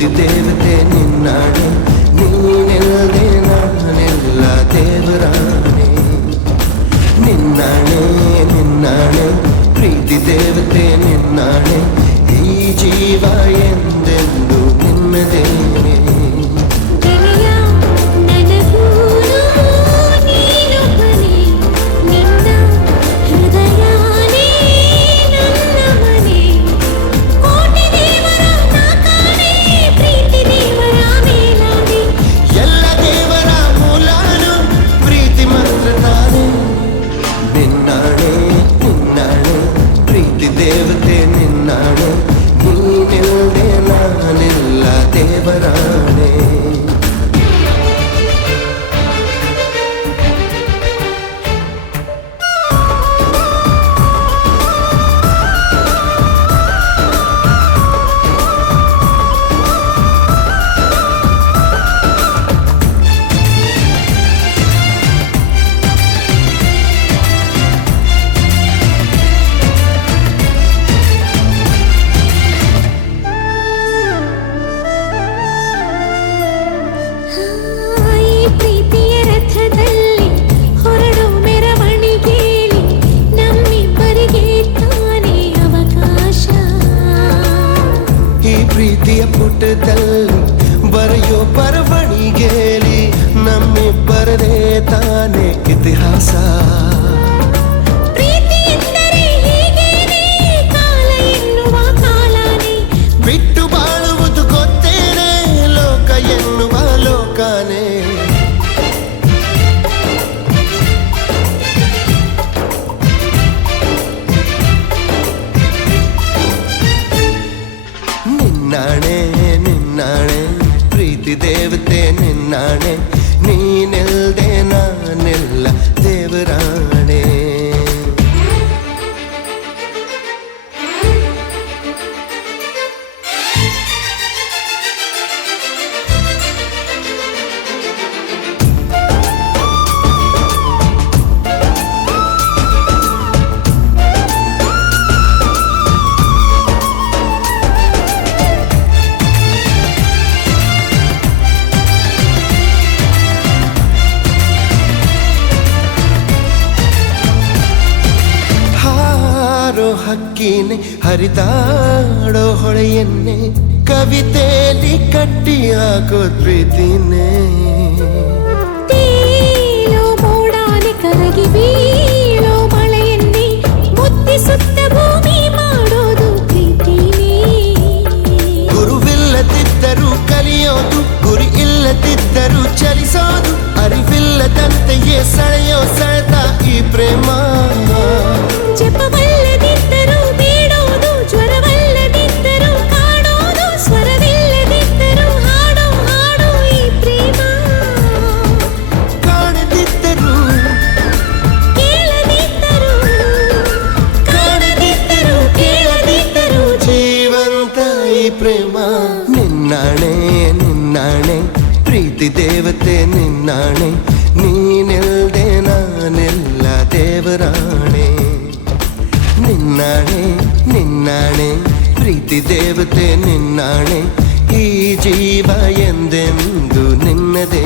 దిదేవతే నిన్నాడు But I. ಇತಿಹಾಸ ಪ್ರೀತಿ ಎಂದರೆ ಹೀಗೇನೆ ಕಾಲ ಎನ್ನುವ ಕಾಲನೇ ಬಿಟ್ಟು ಬಾಳುವುದು ಗೊತ್ತೇನೆ ಲೋಕ ಎನ್ನುವ ಲೋಕನೇ ನಿನ್ನಾಣೆ ನಿನ್ನಾಣೆ ಪ್ರೀತಿ ದೇವತೆ ನಿನ್ನಾಣೆ ಹಕ್ಕಿನೆ ಹರಿದಾಡೋ ಹೊಳೆಯನ್ನೇ ಕವಿತೆಯಲ್ಲಿ ಕಟ್ಟಿ ಹಾಕೋ ಪ್ರೀತಿನೇ ತೇಲೋ ಮೋಡಾನೆ ಕರಗಿ ಬೀಳೋ ಮಳೆಯನ್ನೇ ಮುತ್ತಿಸುತ್ತ ಭೂಮಿ ಮಾಡೋದು ಪ್ರೀತಿನೇ ಗುರುವಿಲ್ಲದಿದ್ದರೂ ಕಲಿಯೋದು ಗುರಿ ಇಲ್ಲದಿದ್ದರೂ ಚಲಿಸೋದು ಅರಿವಿಲ್ಲದಂತೆಯೇ ಸೆಳೆಯೋ ಸೆಳೆತ ಈ ಪ್ರೇಮ ಪ್ರೇಮ ನಿನ್ನಾಣೆ ನಿನ್ನಾಣೆ ಪ್ರೀತಿ ದೇವತೆ ನಿನ್ನಾಣೆ ನೀನೆಲ್ದೆ ನಾನೆಲ್ಲ ದೇವರಾಣೆ ನಿನ್ನಾಣೆ ನಿನ್ನಾಣೆ ಪ್ರೀತಿ ದೇವತೆ ನಿನ್ನಾಣೆ ಈ ಜೀವ ಎಂದೆಂದು ನಿನ್ನದೇ